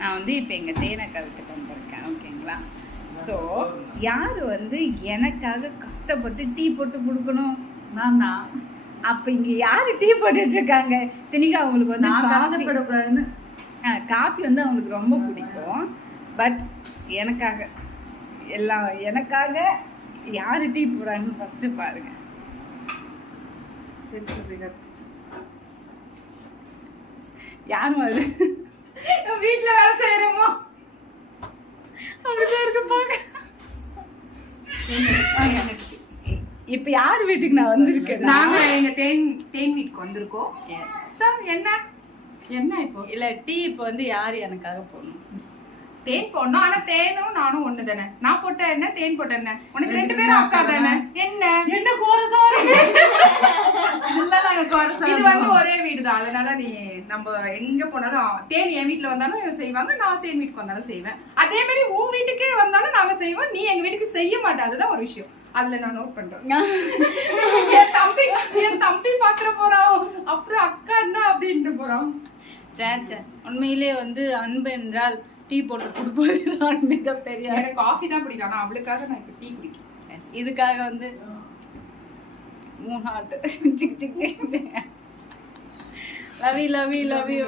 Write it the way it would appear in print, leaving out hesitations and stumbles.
நான் வந்து இப்போ எங்கள் தேனக்கா வீட்டுக்கு வந்திருக்கேன், ஓகேங்களா? ஸோ யார் வந்து எனக்காக கஷ்டப்பட்டு டீ போட்டு கொடுக்கணும்? நான் தான். அப்போ இங்கே யார் டீ போட்டுட்டு இருக்காங்க? தினிகா அவங்களுக்கு வந்து கஷ்டப்படக்கூடாதுன்னு காஃபி வந்து அவங்களுக்கு ரொம்ப பிடிக்கும். பட் எனக்காக யார் டீ போடுறாங்கன்னு ஃபஸ்ட்டு பாருங்க. யாரும் அது வீட்டில் வேலை செய்கிறோமோ அப்படிதான் இருக்கு பாக்க. இப்ப யார் வீட்டுக்கு நான் வந்திருக்கேன்? நாங்க எங்க தேன் வீட்டுக்கு வந்திருக்கோம். என்ன இப்போ இல்ல டீ இப்போ வந்து யாரு எனக்காக போடணும்? தேன் போடணும். ஆனா தேனும் நானும் ஒண்ணு தானே. நான் போட்ட என்ன, தேன் போட்ட என்ன, உனக்கு 2 பேரும் அக்கா தானே. என்ன கோரசா இது வந்து ஒரே வீடு தான். அதனால நீ நம்ம எங்க போனாலும் தேன் என் வீட்டுல வந்தாலும் செய்வாங்க, நான் தேன் வீட்டுக்கு வந்தாலும் செய்வேன். அதே மாதிரி உன் வீட்டுக்கே வந்தாலும் நாங்க செய்வோம், நீ எங்க வீட்டுக்கு செய்ய மாட்டேன். அதுதான் ஒரு விஷயம். அதுல நான் நோட் பண்றேன். என் தம்பி பாக்குற போறான், அப்புறம் அக்கா என்ன அப்படின்ட்டு போறான். சே உண்மையிலே வந்து அன்பு என்றால் டீ போட்டு கொடுப்பதுதான் மிகப்பெரிய. எனக்கு காஃபி தான் பிடிக்கும், ஆனா அவளுக்காக நான் இப்ப டீ குடிக்கிறேன். இதுக்காக வந்து 3 ஹார்ட். சிக் சிக் சிக். Love you.